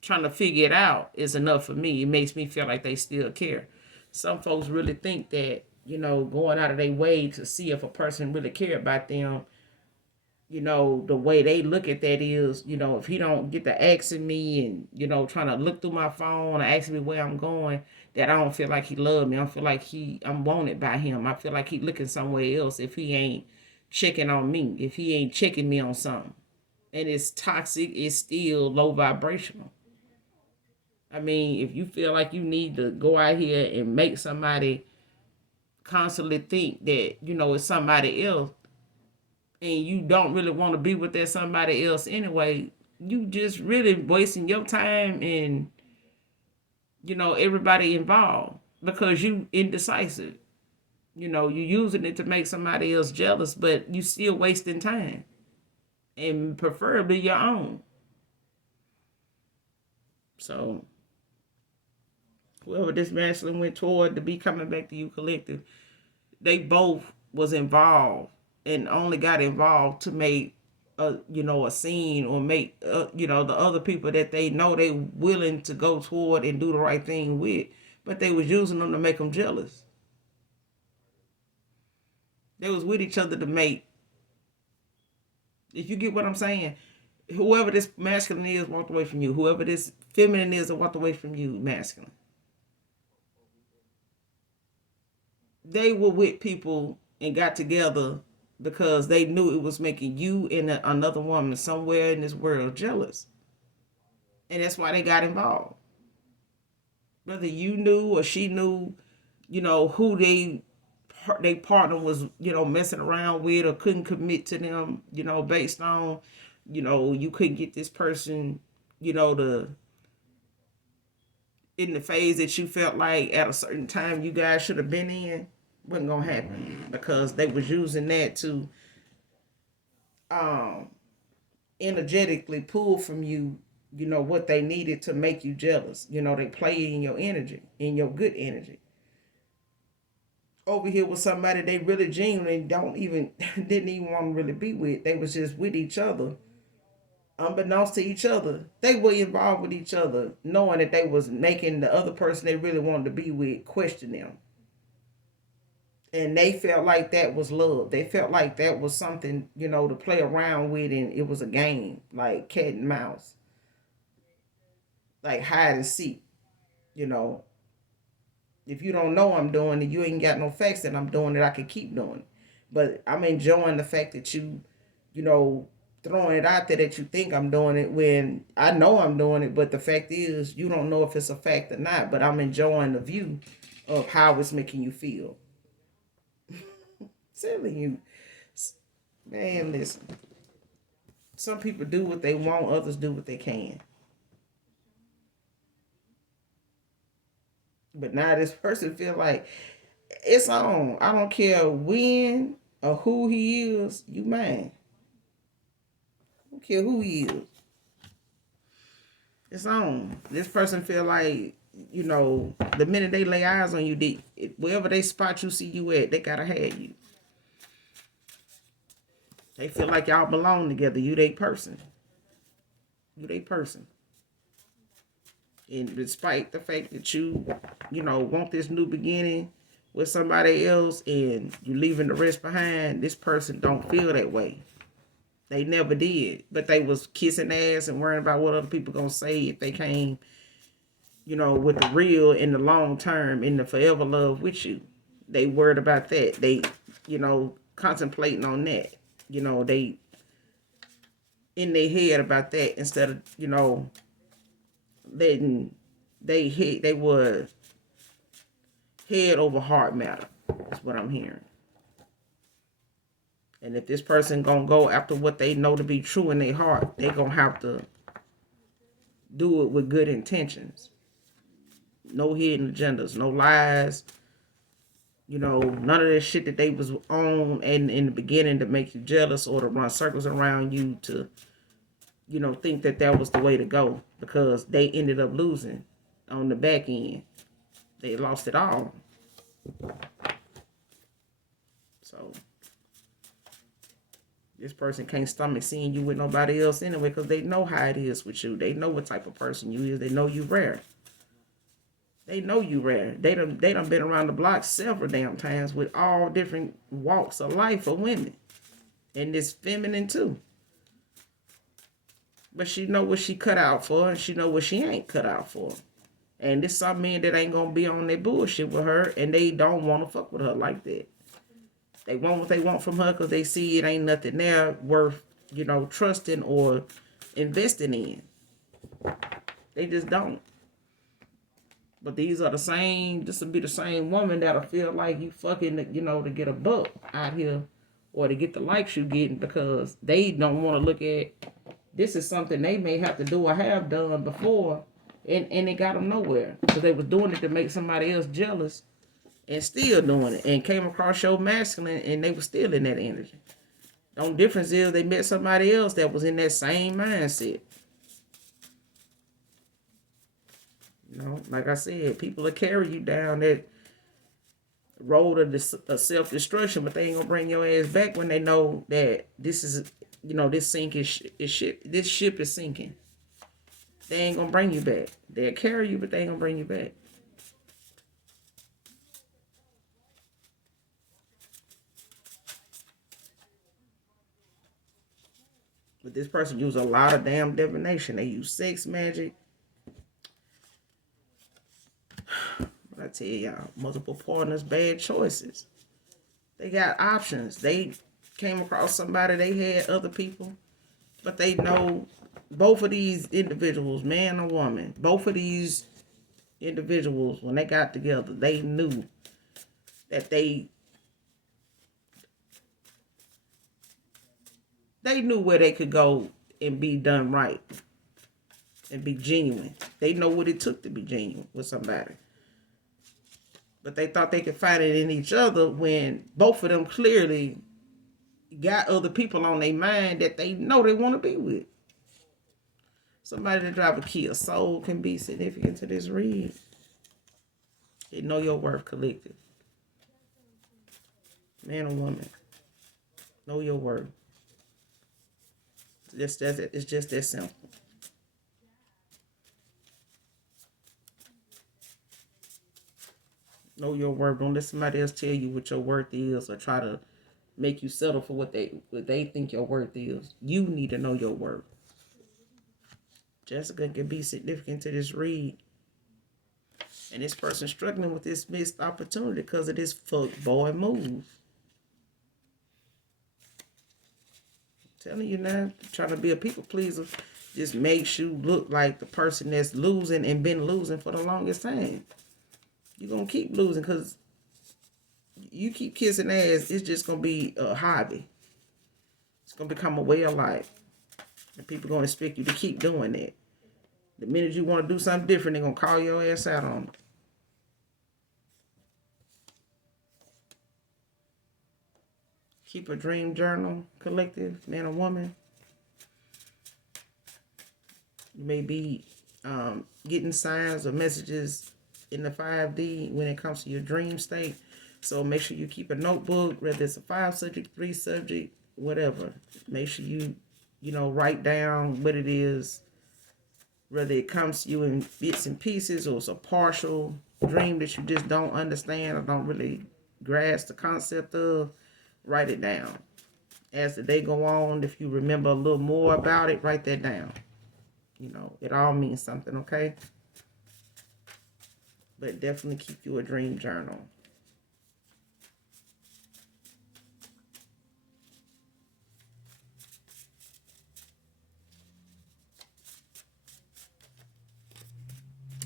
trying to figure it out is enough for me. It makes me feel like they still care. Some folks really think that, going out of their way to see if a person really care about them, the way they look at that is, if he don't get to asking me and, trying to look through my phone and asking me where I'm going, that I don't feel like he love me. I don't feel like I'm wanted by him. I feel like he looking somewhere else if he ain't checking on me, if he ain't checking me on something. And it's toxic, it's still low vibrational. I mean, if you feel like you need to go out here and make somebody constantly think that, it's somebody else, and you don't really want to be with that somebody else anyway, you just really wasting your time and, everybody involved because you indecisive. You using it to make somebody else jealous, but you still wasting time. And preferably your own. So whoever this masculine went toward to be coming back to you collective, they both was involved and only got involved to make a scene or make the other people that they know they willing to go toward and do the right thing with, but they was using them to make them jealous. They was with each other to make, if you get what I'm saying, whoever this masculine is walked away from you, whoever this feminine is that walked away from you masculine, they were with people and got together because they knew it was making you and another woman somewhere in this world jealous. And that's why they got involved. Whether you knew or she knew, who they partner was, messing around with or couldn't commit to them, based on, you couldn't get this person, to in the phase that you felt like at a certain time you guys should have been in, wasn't gonna happen because they was using that to um energetically pull from you you know, what they needed to make you jealous. You know, they play in your energy, in your good energy. Over here with somebody they really genuinely don't even didn't even want to really be with. They was just with each other. Unbeknownst to each other, they were involved with each other, knowing that they was making the other person they really wanted to be with question them. And they felt like that was love. They felt like that was something, you know, to play around with, and it was a game, like cat and mouse, like hide and seek. You know, if you don't know I'm doing it, you ain't got no facts that I'm doing it, I could keep doing it. But I'm enjoying the fact that you know, throwing it out there that you think I'm doing it when I know I'm doing it, but the fact is you don't know if it's a fact or not. But I'm enjoying the view of how it's making you feel. Telling you, man, listen. Some people do what they want, others do what they can. But now this person feel like it's on. I don't care when or who he is. You mine. I don't care who he is. It's on. This person feel like, you know, the minute they lay eyes on you, wherever they spot you, see you at, they gotta have you. They feel like y'all belong together. You they person. You they person. And despite the fact that you know, want this new beginning with somebody else and you leaving the rest behind, this person don't feel that way. They never did. But they was kissing ass and worrying about what other people gonna say if they came, you know, with the real in the long term, in the forever love with you. They worried about that. They, you know, contemplating on that. You know, they in their head about that instead of, you know, letting they were head over heart matter. That's what I'm hearing. And if this person gonna go after what they know to be true in their heart, they gonna have to do it with good intentions. No hidden agendas, no lies. You know, none of that shit that they was on and in the beginning to make you jealous or to run circles around you to, you know, think that that was the way to go, because they ended up losing on the back end. They lost it all. So this person can't stomach seeing you with nobody else anyway, because they know how it is with you. They know what type of person you is. They know you rare. They know you rare. They done been around the block several damn times with all different walks of life for women. And this feminine too. But she know what she cut out for, and she know what she ain't cut out for. And there's some men that ain't gonna be on their bullshit with her, and they don't want to fuck with her like that. They want what they want from her because they see it ain't nothing there worth, you know, trusting or investing in. They just don't. But these are the same, this will be the same woman that'll feel like you fucking, you know, to get a buck out here or to get the likes you getting, because they don't want to look at, this is something they may have to do or have done before, and it got them nowhere. Because they was doing it to make somebody else jealous and still doing it, and came across your masculine and they were still in that energy. The only difference is they met somebody else that was in that same mindset. You know, like I said, people will carry you down that road of self-destruction, but they ain't gonna bring your ass back when they know that this is, you know, this this ship is sinking. They ain't gonna bring you back. They'll carry you, but they ain't gonna bring you back. But this person use a lot of damn divination. They use sex magic. But I tell y'all, multiple partners, bad choices. They got options. They came across somebody, they had other people, but they know both of these individuals, man or woman, both of these individuals, when they got together, they knew that they knew where they could go and be done right and be genuine. They know what it took to be genuine with somebody. But they thought they could find it in each other when both of them clearly got other people on their mind that they know they want to be with. Somebody that drive a Kia Soul can be significant to this read. They know your worth, collective. Man or woman. Know your worth. It's just that simple. Know your worth. Don't let somebody else tell you what your worth is or try to make you settle for what they think your worth is. You need to know your worth. Jessica can be significant to this read. And this person struggling with this missed opportunity because of this fuck boy move. I'm telling you now, trying to be a people pleaser just makes you look like the person that's losing and been losing for the longest time. You're going to keep losing because you keep kissing ass. It's just going to be a hobby. It's going to become a way of life. And people are going to expect you to keep doing that. The minute you want to do something different, they're going to call your ass out on it. Keep a dream journal, collective, man or woman. You may be getting signs or messages in the 5D when it comes to your dream state. So make sure you keep a notebook, whether it's a 5 subject, 3 subject, whatever. Make sure you write down what it is, whether it comes to you in bits and pieces or it's a partial dream that you just don't understand or don't really grasp the concept of. Write it down. As the day go on, if you remember a little more about it, write that down. It all means something, okay? But definitely keep you a dream journal.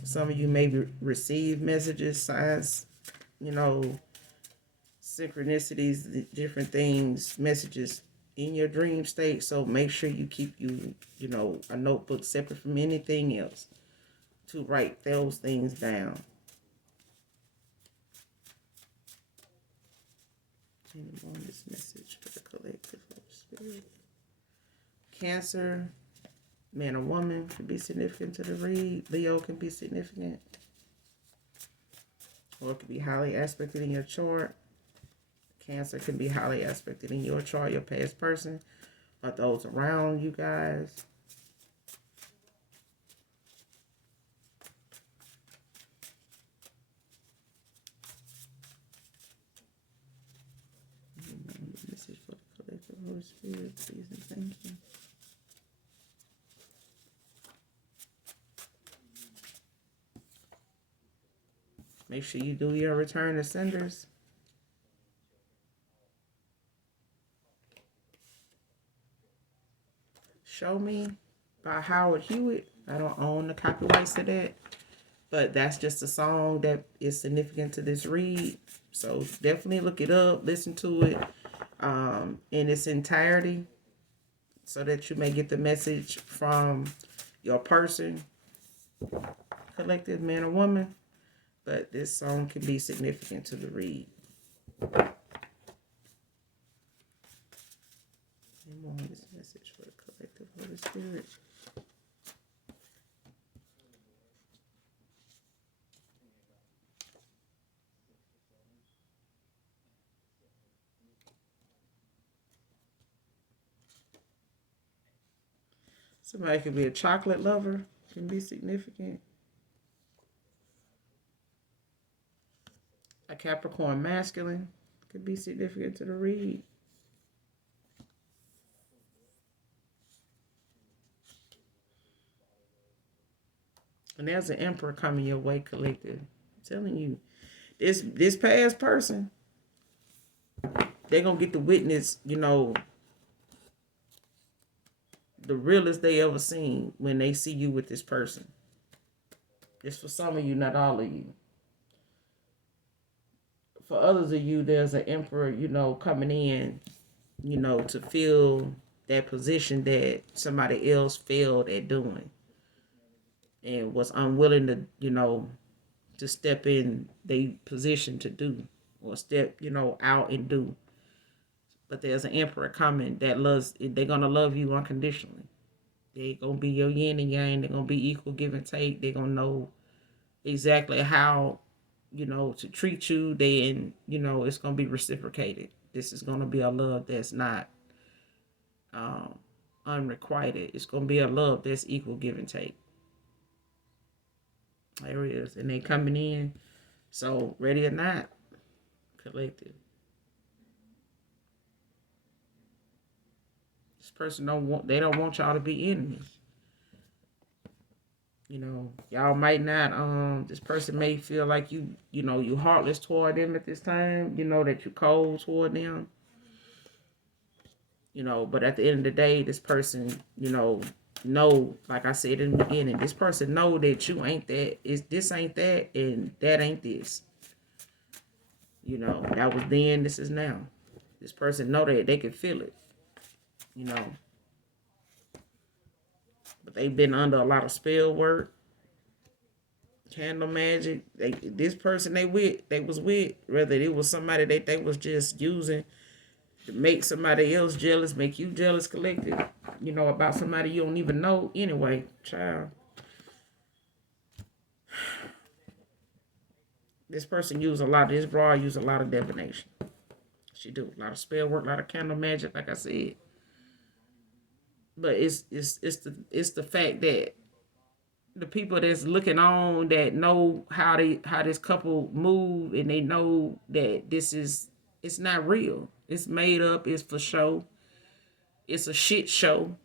Some of you may receive messages, signs, synchronicities, different things, messages in your dream state. So make sure you keep a notebook separate from anything else to write those things down. On this message for the collective spirit. Cancer, man or woman could be significant to the read. Leo can be significant. Or it could be highly aspected in your chart. Cancer can be highly aspected in your chart, your past person, or those around you guys. Message for the collective Holy Spirit, please and thank you. Make sure you do your return to senders. Show Me by Howard Hewitt. I don't own the copyrights to that, but that's just a song that is significant to this read. So definitely look it up, listen to it in its entirety so that you may get the message from your person, collective, man or woman. But this song can be significant to the read. This message for the collective Holy Spirit. Somebody could be a chocolate lover, can be significant. A Capricorn masculine could be significant to the read. And there's an emperor coming your way, collective. I'm telling you, this past person, they're going to get to witness, the realest they ever seen when they see you with this person. It's for some of you, not all of you. For others of you, there's an emperor, coming in, to fill that position that somebody else failed at doing and was unwilling to, to step in their position to do or step, out and do. But there's an emperor coming that loves, they're going to love you unconditionally. They gonna be your yin and yang. They're gonna be equal give and take. They're gonna know exactly how, to treat you. It's gonna be reciprocated. This is gonna be a love that's not um unrequited. It's gonna be a love that's equal give and take. There it is. And they coming in. So ready or not, collective. This person don't want y'all to be enemies. Y'all might not, this person may feel like you heartless toward them at this time, that you cold toward them. But at the end of the day, this person, know, like I said in the beginning, this person know that you ain't that, this ain't that, and that ain't this. That was then, this is now. This person know that they can feel it, you know. But they've been under a lot of spell work, candle magic. This person they was with, whether it was somebody that they was just using to make somebody else jealous, make you jealous, collective, about somebody you don't even know anyway, child. This person this broad use a lot of divination. She do a lot of spell work, a lot of candle magic, like I said. But it's the fact that the people that's looking on that know how this couple move, and they know that it's not real. It's made up. It's for show. It's a shit show.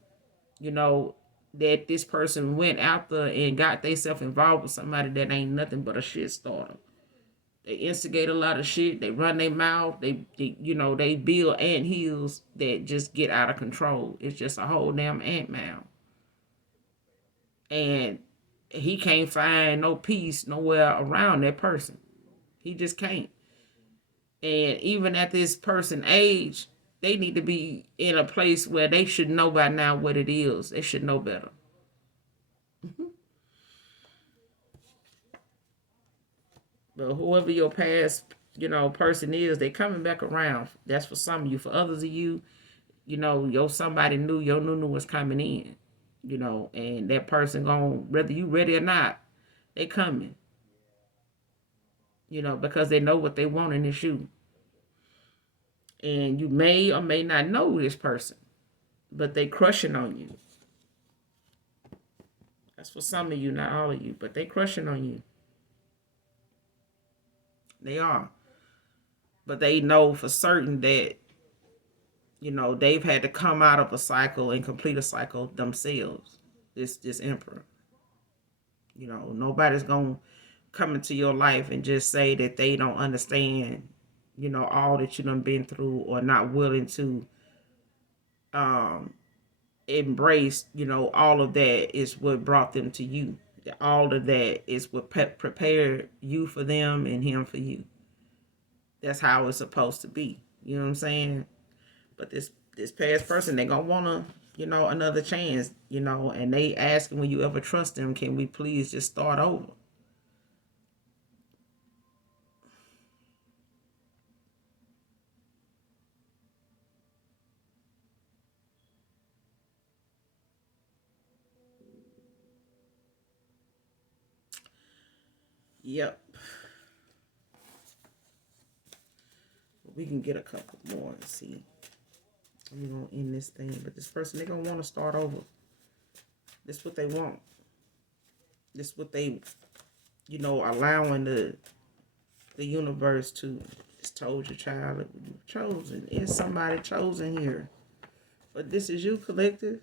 That this person went out there and got themselves involved with somebody that ain't nothing but a shit starter. They instigate a lot of shit. They run their mouth. They build ant hills that just get out of control. It's just a whole damn ant mound. And he can't find no peace nowhere around that person. He just can't. And even at this person's age, they need to be in a place where they should know by now what it is. They should know better. But whoever your past, person is, they coming back around. That's for some of you. For others of you, your somebody new, your new was coming in. And that person whether you ready or not, they coming. Because they know what they want in this you. And you may or may not know this person, but they crushing on you. That's for some of you, not all of you, but they crushing on you. They are. But they know for certain that, they've had to come out of a cycle and complete a cycle themselves. This emperor. Nobody's going to come into your life and just say that they don't understand, all that you done been through, or not willing to embrace, all of that is what brought them to you. All of that is what prepared you for them and him for you. That's how it's supposed to be. You know what I'm saying? But this past person, they gonna wanna, another chance, and they asking when you ever trust them, can we please just start over? Yep. We can get a couple more and see. We're gonna end this thing, but this person, they gonna want to start over. This is what they want. This is what they, allowing the universe to. It's told your child that you're chosen. Is somebody chosen here? But this is you, collective.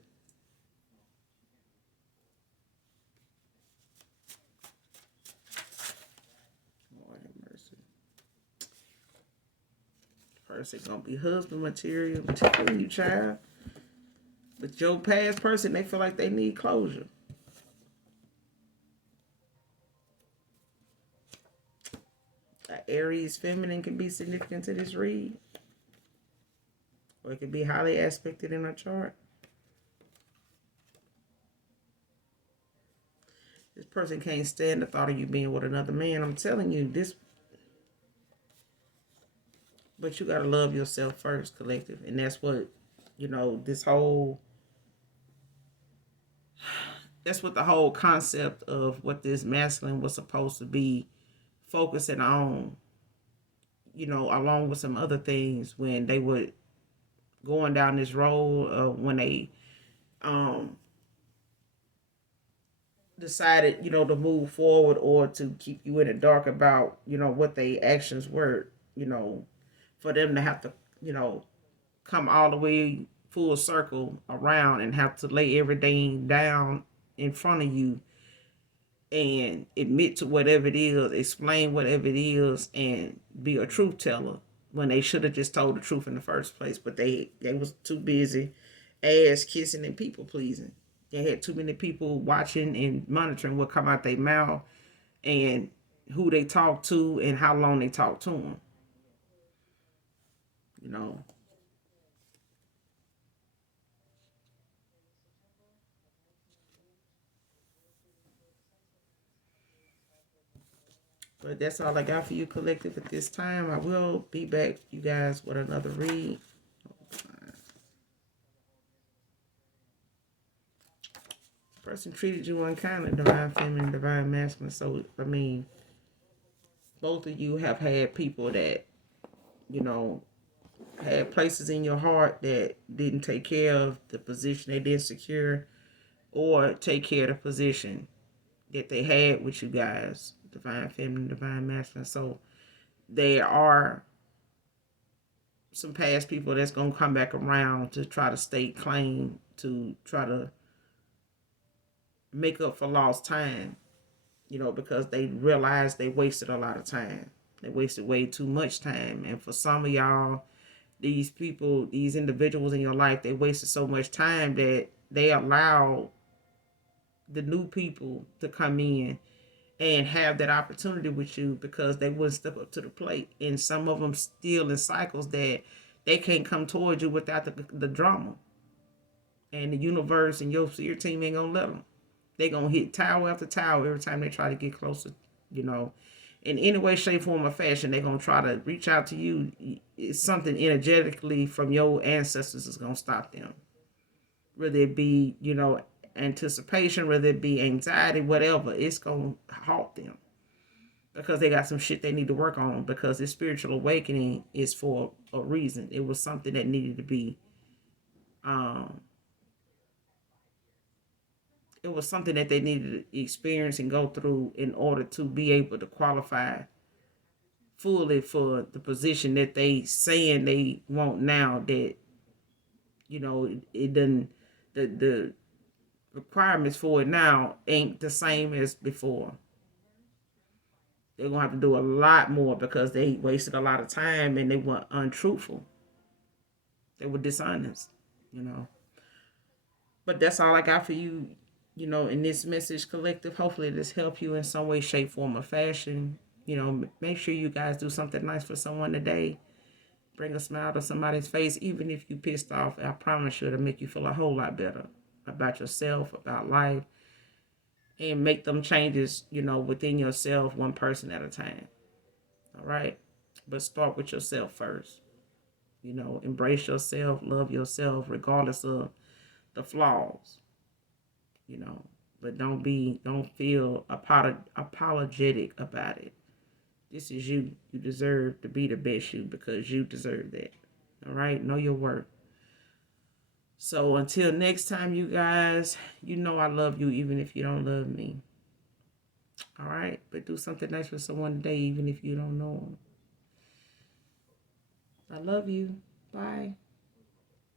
Lord have mercy. Person gonna be husband material. I'm telling you, child. But your past person, they feel like they need closure. Aries feminine can be significant to this read. Or it could be highly aspected in a chart. This person can't stand the thought of you being with another man. I'm telling you this. But you gotta love yourself first, collective. And that's what, this whole That's what the whole concept of what this masculine was supposed to be focusing on, along with some other things when they were going down this road of when they um decided, to move forward or to keep you in the dark about, what their actions were, for them to have to, you know, come all the way full circle around and have to lay everything down in front of you and admit to whatever it is, explain whatever it is, and be a truth teller when they should have just told the truth in the first place. But they was too busy ass kissing and people pleasing. They had too many people watching and monitoring what come out their mouth and who they talk to and how long they talk to them. You know, but that's all I got for you, collective, at this time. I will be back, you guys, with another read. Person treated you unkindly, divine feminine, divine masculine. So, I mean, both of you have had people that, you know, had places in your heart that didn't take care of the position they didn't secure or take care of the position that they had with you guys, divine feminine, divine masculine. So there are some past people that's going to come back around to try to stake claim, to try to make up for lost time, because they realized they wasted a lot of time. They wasted way too much time. And for some of y'all, these people, these individuals in your life, they wasted so much time that they allowed the new people to come in and have that opportunity with you because they wouldn't step up to the plate. And some of them still in cycles that they can't come towards you without the drama. And the universe and your team ain't gonna let them. They gonna hit tower after tower every time they try to get closer, you know. In any way, shape, form, or fashion, they're gonna try to reach out to you. It's something energetically from your ancestors is gonna stop them. Whether it be, anticipation, whether it be anxiety, whatever, it's gonna halt them because they got some shit they need to work on. Because this spiritual awakening is for a reason. It was something that needed to be um, it was something that they needed to experience and go through in order to be able to qualify fully for the position that they saying they want now. That it doesn't, the requirements for it now ain't the same as before. They're gonna have to do a lot more because they wasted a lot of time and they were untruthful. They were dishonest, you know. But that's all I got for you, in this message, collective. Hopefully this helped you in some way, shape, form, or fashion. Make sure you guys do something nice for someone today. Bring a smile to somebody's face, even if you pissed off. I promise you it'll make you feel a whole lot better about yourself, about life, and make them changes, within yourself, one person at a time. All right? But start with yourself first. Embrace yourself, love yourself, regardless of the flaws. you know. But don't feel apologetic about it. This is you. You deserve to be the best you because you deserve that. All right? Know your worth. So until next time, you guys, I love you even if you don't love me. All right? But do something nice for someone today even if you don't know them. I love you. Bye.